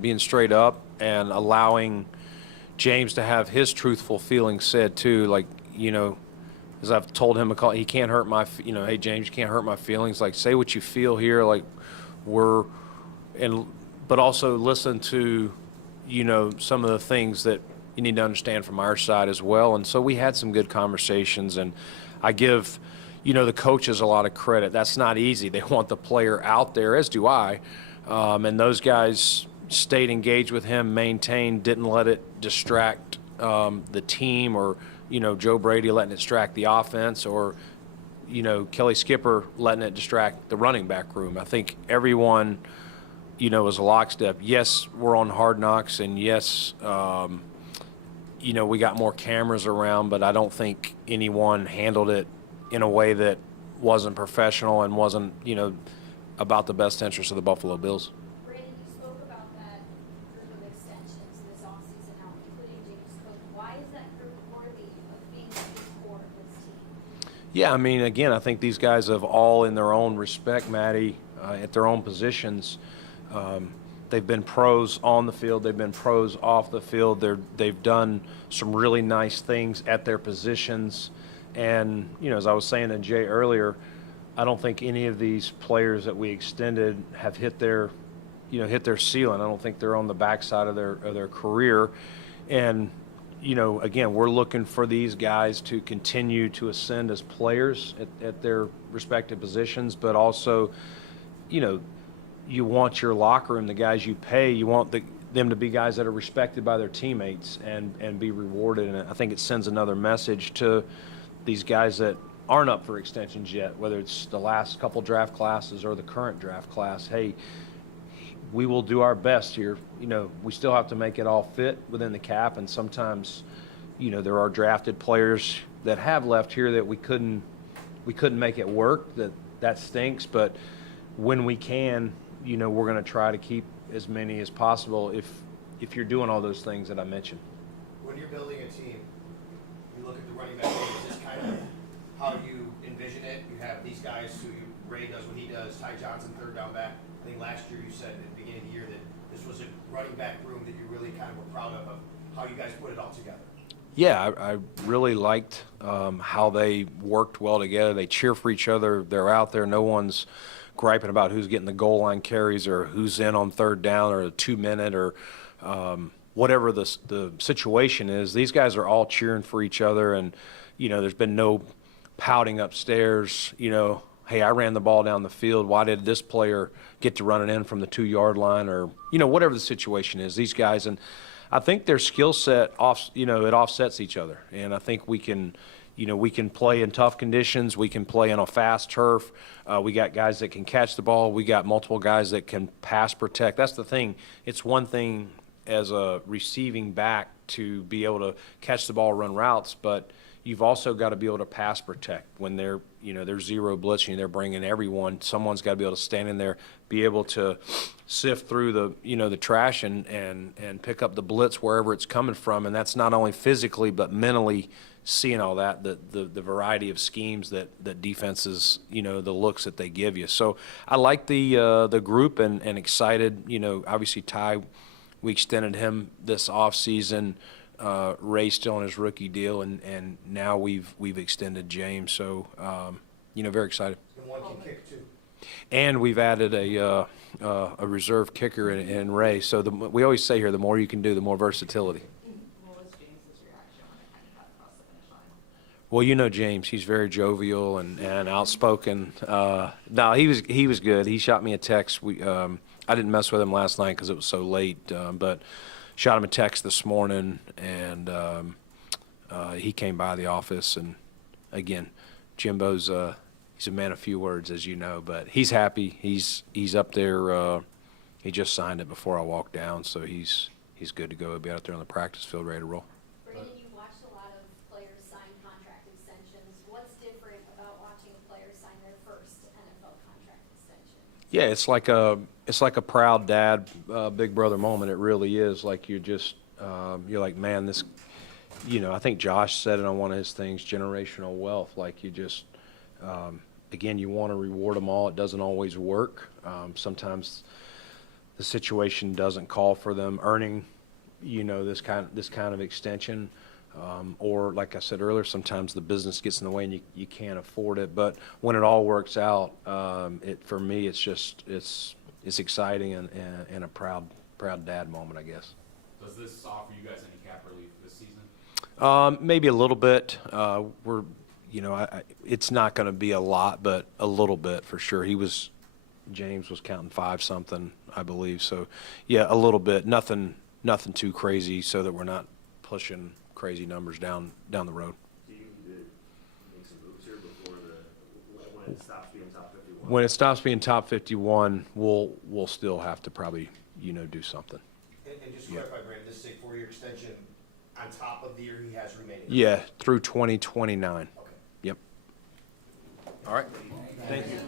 being straight up and allowing James to have his truthful feelings said too. Like, as I've told him, he can't hurt my, hey James, you can't hurt my feelings. Like, say what you feel here. Like, but also listen to, some of the things that you need to understand from our side as well. And so we had some good conversations, and I give, the coaches a lot of credit. That's not easy. They want the player out there, as do I. And those guys stayed engaged with him, maintained, didn't let it distract the team, or, Joe Brady letting it distract the offense, or, Kelly Skipper letting it distract the running back room. I think everyone, was a lockstep. Yes, we're on Hard Knocks, and yes, we got more cameras around, but I don't think anyone handled it in a way that wasn't professional and wasn't, about the best interest of the Buffalo Bills. Brandon, you spoke about that group of extensions this offseason now, including James Cook. Why is that group worthy of being a big core of this team? Yeah, I mean, again, I think these guys have all, in their own respect, Maddie, at their own positions, they've been pros on the field. They've been pros off the field. They've done some really nice things at their positions. And, as I was saying to Jay earlier, I don't think any of these players that we extended have hit their ceiling. I don't think they're on the backside of their career. And, again, we're looking for these guys to continue to ascend as players at their respective positions, but also, you want your locker room, the guys you pay, you want them to be guys that are respected by their teammates and be rewarded. And I think it sends another message to these guys that aren't up for extensions yet, whether it's the last couple draft classes or the current draft class. Hey, we will do our best here. We still have to make it all fit within the cap, and sometimes, there are drafted players that have left here that we couldn't make it work. That stinks, but when we can, we're going to try to keep as many as possible if you're doing all those things that I mentioned. When you're building a team, you look at the running back game, is this kind of how you envision it? You have these guys Ray does what he does, Ty Johnson, third down back. I think last year you said at the beginning of the year that this was a running back room that you really kind of were proud of how you guys put it all together. Yeah, I really liked how they worked well together. They cheer for each other. They're out there. No one's griping about who's getting the goal line carries or who's in on third down or a 2-minute or whatever the situation is. These guys are all cheering for each other, and there's been no pouting upstairs. Hey, I ran the ball down the field. Why did this player get to run it in from the 2-yard line, or whatever the situation is? These guys, and I think their skill set it offsets each other, and I think we can. We can play in tough conditions. We can play on a fast turf. We got guys that can catch the ball. We got multiple guys that can pass protect. That's the thing. It's one thing as a receiving back to be able to catch the ball, run routes, but you've also got to be able to pass protect when they're zero blitzing. They're bringing everyone. Someone's got to be able to stand in there, be able to sift through the trash and pick up the blitz wherever it's coming from. And that's not only physically but mentally. Seeing all that, the variety of schemes that defenses, the looks that they give you. So I like the group and excited. Obviously Ty, we extended him this offseason. Ray still on his rookie deal, and now we've extended James. So very excited. And one can kick too. And we've added a reserve kicker in Ray. So we always say here, the more you can do, the more versatility. Well, James, he's very jovial and outspoken. No, he was good. He shot me a text. I didn't mess with him last night because it was so late, but shot him a text this morning, and he came by the office. And again, Jimbo's he's a man of few words, as you know, but he's happy. He's up there. He just signed it before I walked down, so he's good to go. He'll be out there on the practice field, ready to roll. Brandon, you've watched a lot of players sign contract extensions. What's different about watching a player sign their first NFL contract extension? Yeah, it's like a proud dad, big brother moment. It really is. Like you're like, man, this. I think Josh said it on one of his things, generational wealth. Like you just, again, you want to reward them all. It doesn't always work. Sometimes the situation doesn't call for them earning, this kind of extension. Or like I said earlier, sometimes the business gets in the way and you can't afford it. But when it all works out, for me, it's exciting and a proud dad moment, I guess. Does this offer you guys any cap relief this season? Maybe a little bit. It's not going to be a lot, but a little bit for sure. James was counting 5-something, I believe. So, yeah, a little bit. Nothing too crazy, so that we're not pushing crazy numbers down the road. Do you need to make some moves here before when it stops being top 51? When it stops being top 51, we'll still have to probably do something. And just to clarify, Brandon, this is a 4-year extension on top of the year he has remaining? Yeah, through 2029. Okay. Yep. All right. Thank you.